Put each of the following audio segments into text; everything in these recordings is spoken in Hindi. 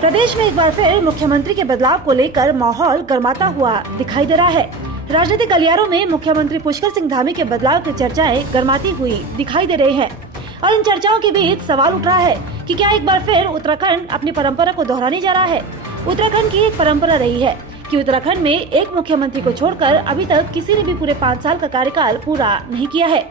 प्रदेश में एक बार फिर मुख्यमंत्री के बदलाव को लेकर माहौल गर्माता हुआ दिखाई दे रहा है। राजनीतिक गलियारों में मुख्यमंत्री पुष्कर सिंह धामी के बदलाव की चर्चाएं गर्माती हुई दिखाई दे रही हैं। और इन चर्चाओं के बीच सवाल उठ रहा है कि क्या एक बार फिर उत्तराखंड अपनी परंपरा को दोहराने जा रहा है। उत्तराखंड की एक परंपरा रही है कि उत्तराखंड में एक मुख्यमंत्री को छोड़कर अभी तक किसी ने भी पूरे 5 साल का कार्यकाल पूरा नहीं किया है।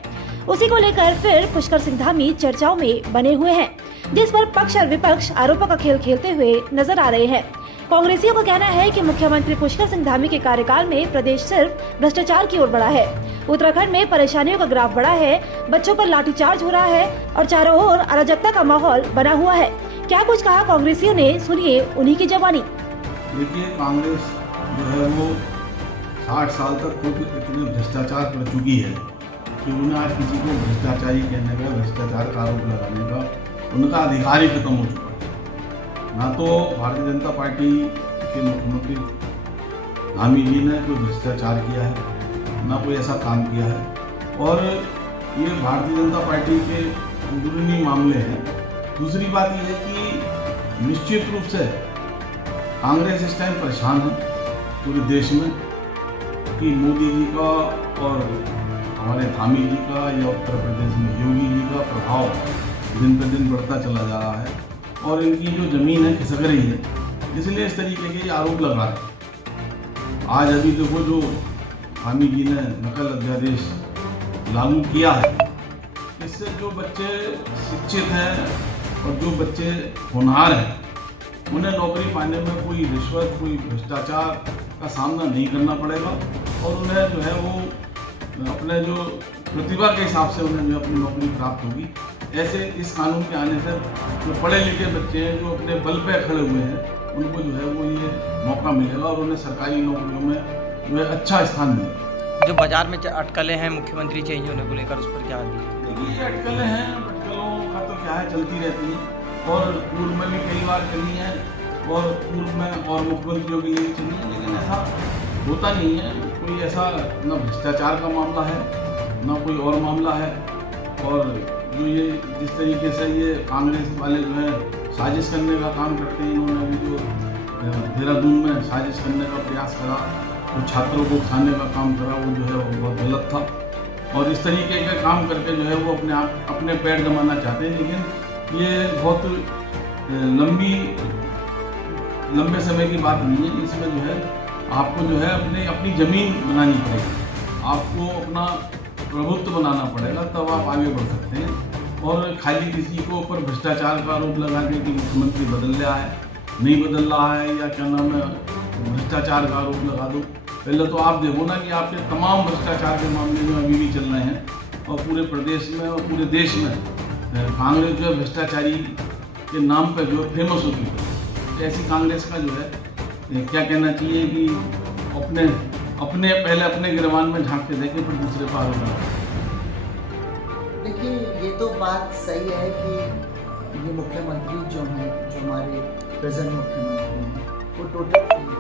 उसी को लेकर फिर पुष्कर सिंह धामी चर्चाओं में बने हुए हैं, जिस पर पक्ष और विपक्ष आरोपों का खेल खेलते हुए नजर आ रहे हैं। कांग्रेसियों का कहना है कि मुख्यमंत्री पुष्कर सिंह धामी के कार्यकाल में प्रदेश सिर्फ भ्रष्टाचार की ओर बढ़ा है। उत्तराखंड में परेशानियों का ग्राफ बढ़ा है, बच्चों पर लाठीचार्ज हो रहा है और चारों ओर अराजकता का माहौल बना हुआ है। क्या कुछ कहा कांग्रेसियों ने, सुनिए उन्हीं की जवानी। देखिए, कांग्रेस जो है वो 60 साल तक खुद इतने भ्रष्टाचार कर चुकी है कि उन्हें आज किसी को भ्रष्टाचारी कहने का, भ्रष्टाचार का आरोप लगाने का उनका अधिकार ही खत्म हो चुका है। ना तो भारतीय जनता पार्टी के मुख्यमंत्री धामी जी ने कोई भ्रष्टाचार किया है, ना कोई ऐसा काम किया है, और ये भारतीय जनता पार्टी के अंदरूनी मामले हैं। दूसरी बात यह है कि निश्चित रूप से कांग्रेस इस टाइम परेशान है पूरे देश में कि मोदी जी का और हमारे धामी जी का या उत्तर प्रदेश में योगी जी का प्रभाव दिन पर दिन बढ़ता चला जा रहा है और इनकी जो जमीन है खिसक रही है, इसलिए इस तरीके के आरोप लगा रहे हैं। आज अभी देखो, जो धामी जी ने नकल अध्यादेश लागू किया है, इससे जो बच्चे शिक्षित हैं और जो बच्चे होनहार हैं, उन्हें नौकरी पाने में कोई रिश्वत, कोई भ्रष्टाचार का सामना नहीं करना पड़ेगा और उन्हें जो है वो अपने जो प्रतिभा के हिसाब से उन्हें जो अपनी नौकरी प्राप्त होगी। ऐसे इस कानून के आने से जो पढ़े लिखे बच्चे हैं, जो अपने बल पे खड़े हुए हैं, उनको जो है वो ये मौका मिलेगा और उन्हें सरकारी नौकरियों में जो है अच्छा स्थान मिलेगा। जो बाजार में अटकलें हैं मुख्यमंत्री चेंज होने को लेकर, उस पर क्या देखिए, ये अटकलें हैं, अटकलों का तो क्या है, चलती रहती है और पूर्व में भी कई बार चली है और पूर्व में और मुख्यमंत्रियों के लिए भी चली है, लेकिन ऐसा होता नहीं है। कोई ऐसा न भ्रष्टाचार का मामला है, न कोई और मामला है। और जो ये जिस तरीके से ये कांग्रेस वाले जो है साजिश करने का काम करते हैं, इन्होंने अभी जो देहरादून में साजिश करने का प्रयास करा, जो छात्रों को उठाने का काम करा, वो जो है वो बहुत गलत था। और इस तरीके के काम करके जो है वो अपने पैर जमाना चाहते हैं, लेकिन ये बहुत लंबे समय की बात नहीं है। इसमें जो है आपको जो है अपनी ज़मीन बनानी पड़ेगी, आपको अपना प्रभुत्व बनाना पड़ेगा, तब आप आगे बढ़ सकते हैं। और खाली किसी को ऊपर भ्रष्टाचार का आरोप लगा के कि मुख्यमंत्री बदल रहा है, नहीं बदल रहा है, या क्या नाम है, भ्रष्टाचार का आरोप लगा दो। पहले तो आप देखो ना कि आपके तमाम भ्रष्टाचार के मामले जो अभी भी चल रहे हैं और पूरे प्रदेश में और पूरे देश में कांग्रेस जो है भ्रष्टाचारी के नाम पर जो फेमस होती है। ऐसी कांग्रेस का जो है क्या कहना चाहिए कि पहले अपने गिरबान में झांक के देखें, फिर दूसरे पर आरोप लगाएं। देखिए, ये तो बात सही है कि ये मुख्यमंत्री जो हैं, जो हमारे प्रेजेंट मुख्यमंत्री हैं, वो टोटल फेल है।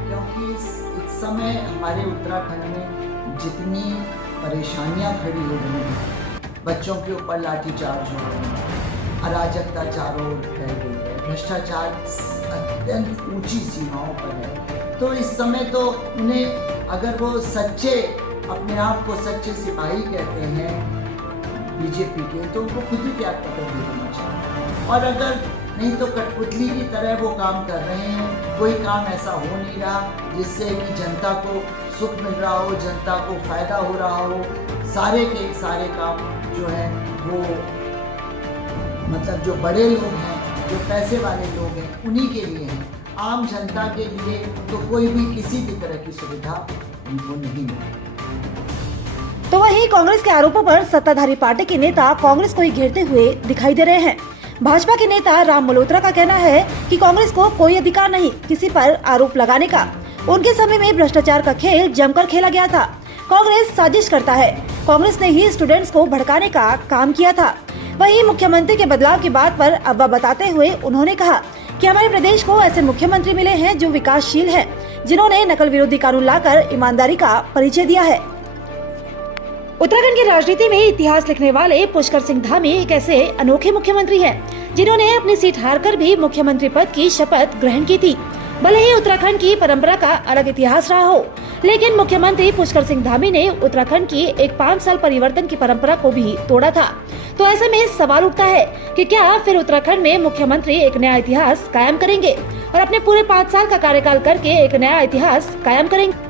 क्योंकि इस समय हमारे उत्तराखंड में जितनी परेशानियां खड़ी हो रही हैं, बच्चों के ऊपर लाठीचार्ज हो रहे हैं, अराजकता चारों ओर फैल गई है, भ्रष्टाचार अत्यंत ऊंची सीमाओं पर है। तो इस समय तो उन्हें, अगर वो सच्चे अपने आप को सच्चे सिपाही कहते हैं बीजेपी के, तो उनको खुद ही त्याग पत्र दे देना चाहिए। और अगर नहीं तो कठपुतली की तरह वो काम कर रहे हैं, कोई काम ऐसा हो नहीं रहा जिससे कि जनता को सुख मिल रहा हो, जनता को फायदा हो रहा हो। सारे के सारे काम जो है वो मतलब जो बड़े लोग हैं, जो पैसे वाले लोग हैं, उन्हीं के लिए हैं। आम जनता के लिए तो कोई भी किसी भी तरह की सुविधा उनको नहीं मिलती। तो वहीं कांग्रेस के आरोपों पर सत्ताधारी पार्टी के नेता कांग्रेस को ही घेरते हुए दिखाई दे रहे हैं। भाजपा के नेता राम मल्होत्रा का कहना है कि कांग्रेस को कोई अधिकार नहीं किसी पर आरोप लगाने का। उनके समय में भ्रष्टाचार का खेल जमकर खेला गया था। कांग्रेस साजिश करता है, कांग्रेस ने ही स्टूडेंट्स को भड़काने का काम किया था। वहीं मुख्यमंत्री के बदलाव की बात पर अव्वा बताते हुए उन्होंने कहा कि हमारे प्रदेश को ऐसे मुख्यमंत्री मिले हैं जो विकासशील हैं, जिन्होंने नकल विरोधी कानून लाकर ईमानदारी का परिचय दिया है। उत्तराखंड की राजनीति में इतिहास लिखने वाले पुष्कर सिंह धामी एक ऐसे अनोखे मुख्यमंत्री हैं जिन्होंने अपनी सीट हारकर भी मुख्यमंत्री पद की शपथ ग्रहण की थी। भले ही उत्तराखंड की परंपरा का अलग इतिहास रहा हो, लेकिन मुख्यमंत्री पुष्कर सिंह धामी ने उत्तराखंड की एक 5 साल परिवर्तन की परंपरा को भी तोड़ा था। तो ऐसे में सवाल उठता है कि क्या फिर उत्तराखंड में मुख्यमंत्री एक नया इतिहास कायम करेंगे और अपने पूरे 5 साल का कार्यकाल करके एक नया इतिहास कायम करेंगे।